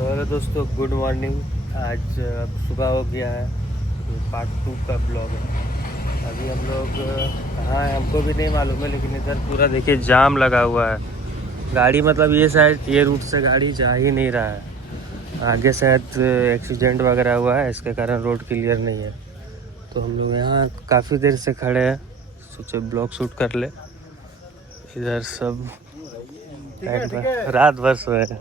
तो हेलो दोस्तों, good morning. आज अब सुबह हो गया है। ये पार्ट 2 का ब्लॉग है। अभी हम लोग कहाँ हैं हमको भी नहीं मालूम है, लेकिन इधर पूरा देखिए जाम लगा हुआ है। गाड़ी मतलब ये साइड ये रूट से गाड़ी जा ही नहीं रहा है। आगे शायद एक्सीडेंट वगैरह हुआ है, इसके कारण रोड क्लियर नहीं है। तो हम लोग यहाँ काफ़ी देर से खड़े हैं, सोचे ब्लॉग शूट कर ले। इधर सब रात भर सोए हैं।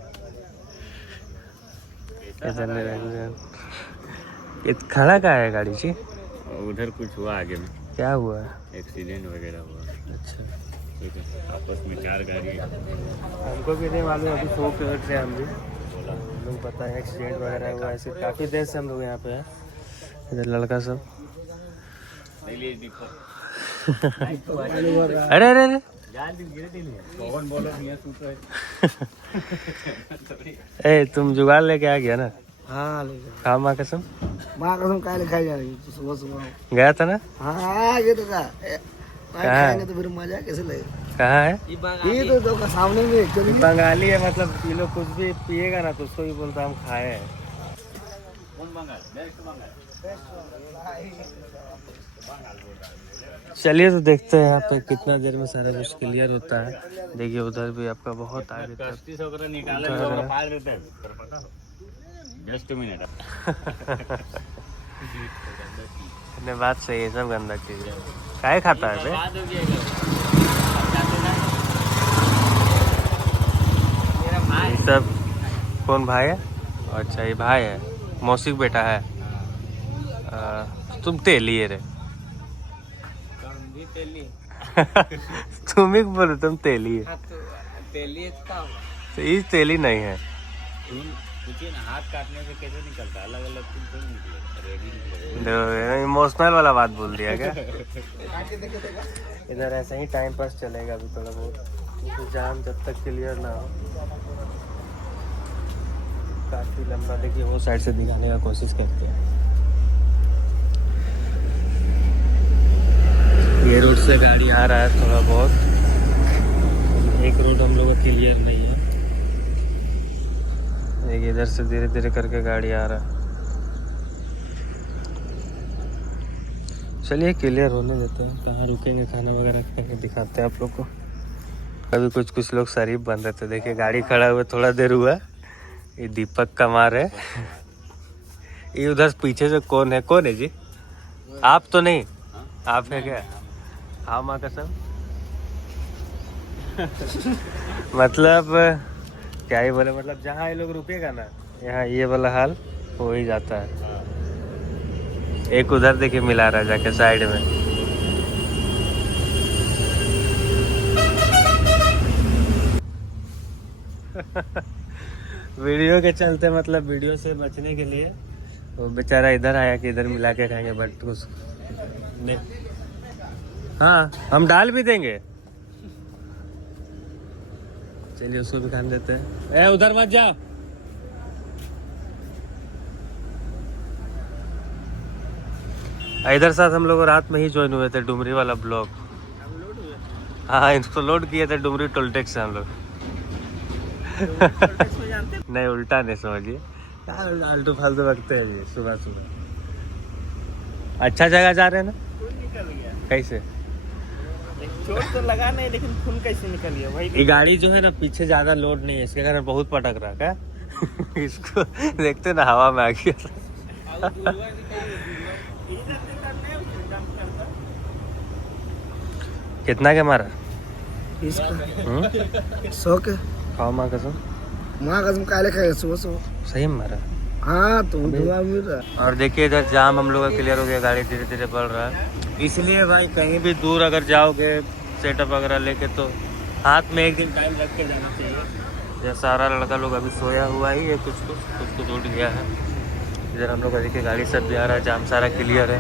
ये खड़ा का है गाड़ी जी? उधर कुछ हुआ आगे में, क्या हुआ? एक्सीडेंट वगैरह हुआ। अच्छा, आपस में 4 गाड़ी। हमको भी नहीं मालूम, अभी सो के उठ रहे हैं हम भी। हम लोग पता है एक्सीडेंट वगैरह हुआ, ऐसे काफ़ी देर से हम लोग यहाँ पे हैं। इधर लड़का सब अरे अरे अरे ए, तुम जुगाड़ लेके आ गया ना? हाँ हाँ, माँ कसम माँ कसम काय खाई जा रही तो सुबह सुबह। गया था ना? हाँ ये तो का खाएंगे तो फिर मजा कैसे लगेगा। कहाँ है? ये तो का सामने में चलिए। बंगाली है, मतलब ये लोग कुछ भी पिएगा ना तो उसको भी बोलता हम खाए हैं। चलिए तो देखते हैं यहाँ पे कितना देर में सारा कुछ क्लियर होता है। देखिए उधर भी आपका बहुत आगे तक जस्ट मिनट। बात सही है, सब गंदा चीज है। काय खाता है बे? ये सब कौन भाई है? अच्छा, ये भाई है, मौसी का बेटा है। तुम तेली है रे। तुम ही बोलो तुम तेली है। तो ये तेली नहीं है। हाथ काटने से कैसे निकलता, अलग अलग इमोशनल वाला बात बोल दिया क्या? इधर ऐसे ही टाइम पास चलेगा अभी थोड़ा बहुत, जाम जब तक क्लियर ना हो। काफी लंबा, देखिए वो साइड से दिखाने का कोशिश करते हैं। ये रोड से गाड़ी आ रहा है थोड़ा बहुत, एक रोड हम लोग का क्लियर नहीं है। एक इधर से धीरे धीरे करके गाड़ी आ रहा है। चलिए क्लियर होने देते हैं। कहाँ रुकेंगे, खाना वगैरह खाएंगे, दिखाते हैं आप लोग को। अभी कुछ लोग शरीफ बन रहे थे, देखिए गाड़ी खड़ा हुआ थोड़ा देर हुआ। ये दीपक कमार है। ये उधर पीछे से कौन है जी? आप तो नहीं? आप है क्या? हाँ माँ कसम। मतलब क्या ही बोले, मतलब जहाँ ये लोग रुकेगा ना, यहाँ ये वाला हाल हो ही जाता है। एक उधर देखिए मिला रहा है जाके साइड में। वीडियो के चलते, मतलब वीडियो से बचने के लिए वो बेचारा इधर आया कि इधर मिला के खाएंगे, बट उस नहीं। हाँ, हम डाल भी देंगे। चलिए उसको भी खाने देते हैं। ए उधर मत जा। इधर साथ हम लोग रात में ही ज्वाइन हुए थे डुमरी वाला ब्लॉग। हाँ, इसको लोड किए थे डुमरी टोलटेक्स से हम लोग। नहीं, उल्टा नहीं समझिए, आलतू फालतू रखते हैं जी सुबह सुबह। अच्छा जगह जा रहे हैं ना? कैसे? चोट तो लगा नहीं, लेकिन खून कैसे निकल गया भाई? ये गाड़ी जो है ना पीछे ज्यादा लोड नहीं है, इसके कारण बहुत पटक रहा है। इसको देखते ना हवा में आ गया। कितना के मारा? 100 के। खाओ माँ कसम। माँ कसम काले खाएगा सुबह सुबह। सही में मारा? हाँ तुम दुआ मिल रहा। और देखिए इधर जाम हम लोग का क्लियर हो गया, गाड़ी धीरे धीरे बढ़ रहा है। इसलिए भाई कहीं भी दूर अगर जाओगे सेटअप वगैरह लेके, तो हाथ में एक दिन टाइम रख के जाना चाहिए। जैसा सारा लड़का लोग अभी सोया हुआ ही है, कुछ उठ गया है। इधर हम लोग का देखिए गाड़ी सब भी आ रहा है, जाम सारा क्लियर है।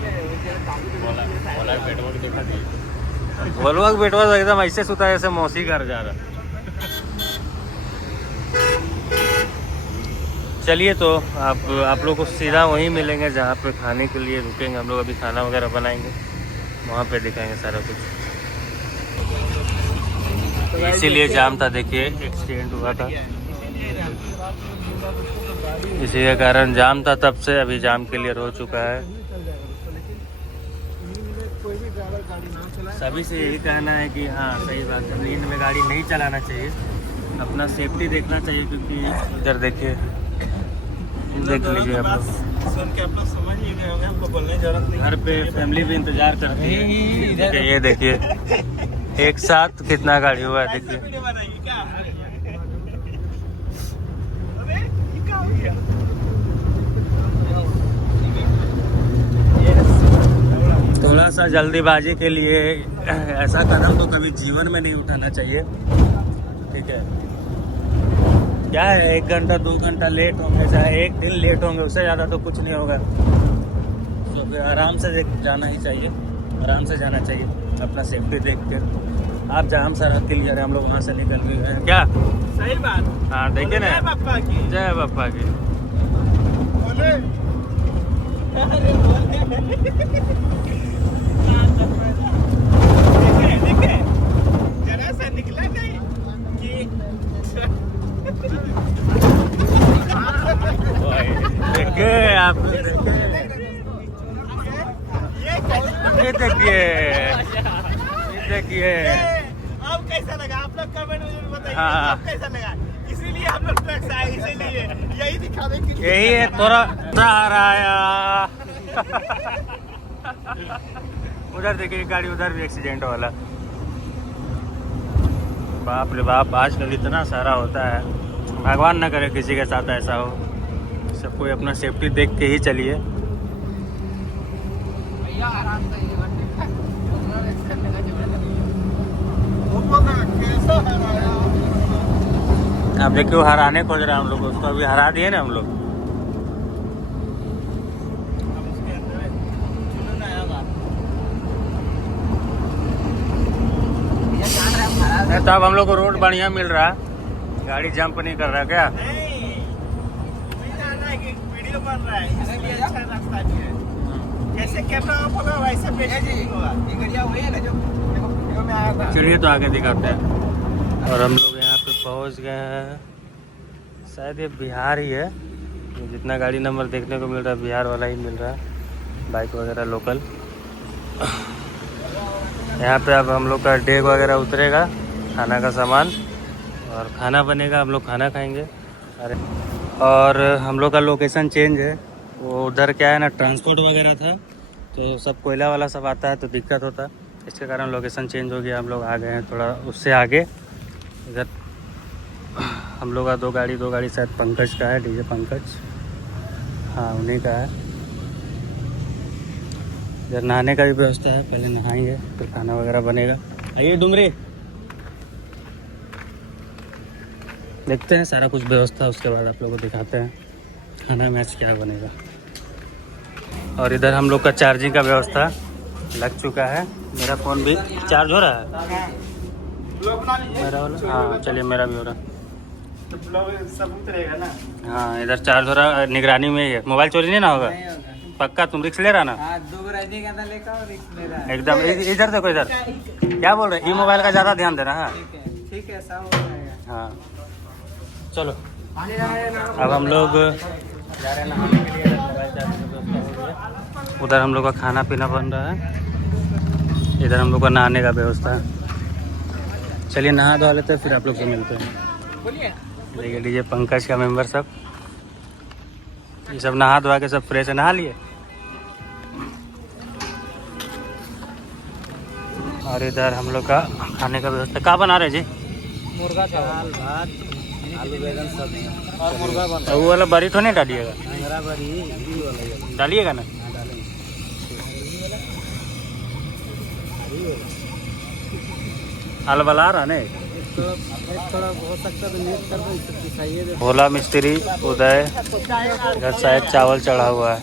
बोलवा बेटवा तो एकदम ऐसे सुता है जैसे मौसी घर जा रहा। चलिए तो आप लोग को सीधा वहीं मिलेंगे जहाँ पे खाने के लिए रुकेंगे। हम लोग अभी खाना वगैरह बनाएंगे, वहाँ पे दिखाएंगे सारा कुछ। इसीलिए जाम था, देखिए एक्सीडेंट हुआ था। इसी के कारण जाम था तब से, अभी जाम क्लियर हो चुका है। सभी से यही कहना है कि हाँ सही बात है, नींद में गाड़ी नहीं चलाना चाहिए, अपना सेफ्टी देखना चाहिए। क्योंकि इधर देखिए, देख लीजिए आप लोग, सुन के अपना समझ ही गए होंगे, हमको बोलने की जरूरत नहीं। घर पे फैमिली भी इंतजार करती है। ये देखिए एक साथ कितना गाड़ी हुआ है, देखिए। वीडियो बनाएंगे क्या? थोड़ा सा जल्दीबाजी के लिए ऐसा कदम तो कभी जीवन में नहीं उठाना चाहिए, ठीक है। क्या है, 1 घंटा 2 घंटा लेट होंगे, चाहे 1 दिन लेट होंगे, उससे ज़्यादा तो कुछ नहीं होगा। तो फिर आराम से जाना ही चाहिए, आराम से जाना चाहिए, अपना सेफ्टी देख के। आप जाम सारा क्लियर है, हम लोग वहाँ से निकल गए हैं क्या? सही बात। हाँ देखिए ना, जय बाप्पा की। जय बाप्पा की। बोले अरे बोले देखे जरा सा निकला नहीं कि देखे आप लोग, ये देखिए, ये देखिए। अब कैसा लगा आप लोग कमेंट में बताइए। हाँ। अब कैसा लगा, इसीलिए हम लोग ट्रक से आए, इसीलिए यही दिखावे के लिए। यही है थोड़ा हराया। उधर देखिए गाड़ी, उधर भी एक्सीडेंट वाला। बाप रे बाप, आजकल इतना सारा होता है, भगवान न करे किसी के साथ ऐसा हो। सब कोई अपना सेफ्टी देख के ही चलिए। अब देखिए हराने खोज रहा है हम लोग, उसको अभी हरा दिए ना हम लोग। तब हम लोग को रोड बढ़िया मिल रहा है, गाड़ी जंप नहीं कर रहा क्या? वीडियो बन रहा है, इसलिए अच्छा रास्ता नहीं है। जैसे कैमरा ऑफ होगा वैसे पेश नहीं होगा। ये गाड़ियां वही है ना जो वीडियो में आया था। चलिए तो आगे दिखाते हैं। और हम लोग यहाँ पे पहुँच गए हैं, शायद ये बिहार ही है। जितना गाड़ी नंबर देखने को मिल रहा है बिहार वाला ही मिल रहा है, बाइक वगैरह लोकल। यहाँ पे अब हम लोग का डेग वगैरह उतरेगा, खाना का सामान, और खाना बनेगा, हम लोग खाना खाएंगे। अरे और हम लोग का लोकेशन चेंज है, वो उधर क्या है ना, ट्रांसपोर्ट वगैरह था, तो सब कोयला वाला सब आता है तो दिक्कत होता है, इसके कारण लोकेशन चेंज हो गया। हम लोग आ गए हैं थोड़ा उससे आगे। इधर हम लोग का दो गाड़ी शायद पंकज का है, डीजे पंकज, हाँ उन्हीं का है। इधर नहाने का भी व्यवस्था है, पहले नहाएंगे फिर खाना वगैरह बनेगा। आइए डुमरी, देखते हैं सारा कुछ व्यवस्था, उसके बाद आप लोगों को दिखाते हैं खाना मैच क्या बनेगा। और इधर हम लोग का चार्जिंग का व्यवस्था लग चुका है, मेरा फ़ोन भी चार्ज हो रहा है, मेरा वाला, हाँ चलिए मेरा भी हो रहा है। तो ब्लॉग सब उतरेगा ना। हाँ इधर चार्ज हो रहा है, निगरानी में ही है। मोबाइल चोरी नहीं ना होगा? पक्का तुम रिक्स ले रहा ना? एकदम। इधर देखो, इधर क्या बोल रहे हैं, ई मोबाइल का ज़्यादा ध्यान देना है। ठीक है, सब हो जाएगा। हाँ चलो अब हम लोग जा रहे हैं नहाने के लिए। मोबाइल चार्ज की व्यवस्था हो गई, उधर हम लोग का खाना पीना बन रहा है, इधर हम लोग का नहाने का व्यवस्था है। चलिए नहा धो लेते हैं, फिर आप लोग से मिलते हैं। देखिए लीजिए पंकज का मेंबर सब, ये सब नहा धोआ के सब फ्रेश है, नहा लिए। और इधर हम लोग का खाने का व्यवस्था क्या बना रहे जी? मुर्गा चावल, भात, आलू बैगन सब्जी और मुर्गा बन रहा है। वो वाला बरी तो नहीं डालिएगा? अंगरा बरी डालिएगा ना? आल वाला आ रहा नहीं, थोड़ा हो सकता है तो न्यूज कर दो, इसको पिसाइए दे। भोला मिस्त्री उदय, इधर शायद चावल चढ़ा हुआ है,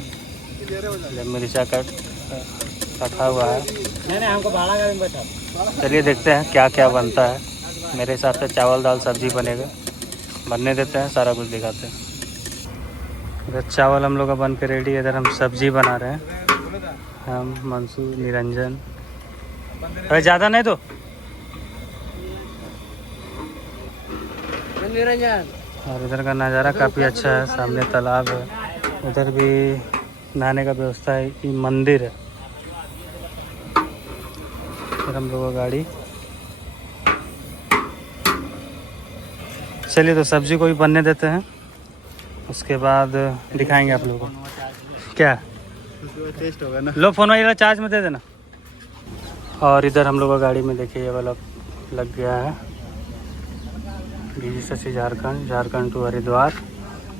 इधर मिर्चा कटा हुआ है। नहीं हमको भाड़ा का भी बैठा। चलिए देखते हैं क्या क्या बनता है। मेरे हिसाब से चावल दाल सब्जी बनेगा, बनने देते हैं, सारा कुछ दिखाते हैं। इधर चावल हम लोग का बन के रेडी है, इधर हम सब्जी बना रहे हैं, हम मंसूर निरंजन। अरे ज़्यादा नहीं तो निरंजन और इधर का नज़ारा काफ़ी अच्छा है, सामने तालाब है, उधर भी नहाने का व्यवस्था है, ये मंदिर है। फिर हम लोग का गाड़ी, चलिए तो सब्जी को भी बनने देते हैं, उसके बाद दिखाएंगे आप लोगों को क्या टेस्ट होगा ना। लो फोन वाला चार्ज में दे देना। और इधर हम लोग का गाड़ी में देखिए ये वाला लग गया है, BGCC झारखंड, झारखंड टू हरिद्वार,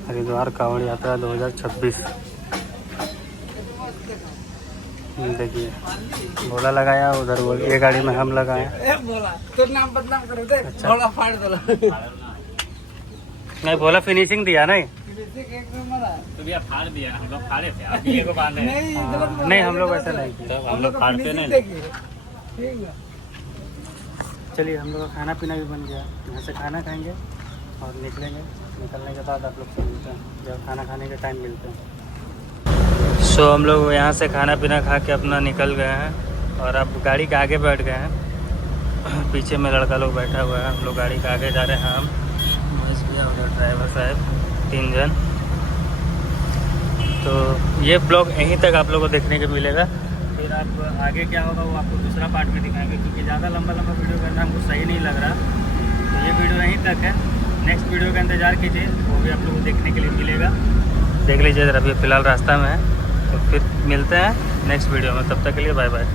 हरिद्वार कांवड़ यात्रा 2026। देखिए भोला लगाया उधर, बोल ये गाड़ी में हम लगाए। बोला तो नाम बदनाम करो दे। अच्छा। बोला फाड़ दो। नहीं भोला फिनिशिंग दिया नहीं। तो भैया फाड़ दिया, हम लोग फाड़े थे, आप ये को बांधे। नहीं गलत बोला। नहीं हम लोग ऐसा नहीं किया। हम लोग फाड़ते नहीं। ठीक है। चलिए हम लोग का खाना पीना भी बन गया, यहाँ से खाना खाएंगे और निकलेंगे। निकलने के बाद आप लोग से मिलते हैं जब खाना खाने के टाइम मिलते हैं। सो हम लोग यहाँ से खाना पीना खा के अपना निकल गए हैं और अब गाड़ी के आगे बैठ गए हैं। पीछे में लड़का लोग बैठा हुआ है, हम लोग गाड़ी के आगे जा रहे हैं। हम महेश भैया और ड्राइवर साहब 3 जन। तो ये ब्लॉग यहीं तक आप लोगों को देखने को मिलेगा, फिर आप आगे क्या होगा वो आपको दूसरा पार्ट में दिखाएंगे, क्योंकि ज़्यादा लंबा वीडियो करना हमको सही नहीं लग रहा। तो ये वीडियो यहीं तक है, नेक्स्ट वीडियो का इंतज़ार कीजिए, वो भी आप लोगों को देखने के लिए मिलेगा। देख लीजिए, अभी फ़िलहाल रास्ता में है, तो फिर मिलते हैं नेक्स्ट वीडियो में, तब तक के लिए बाय बाय।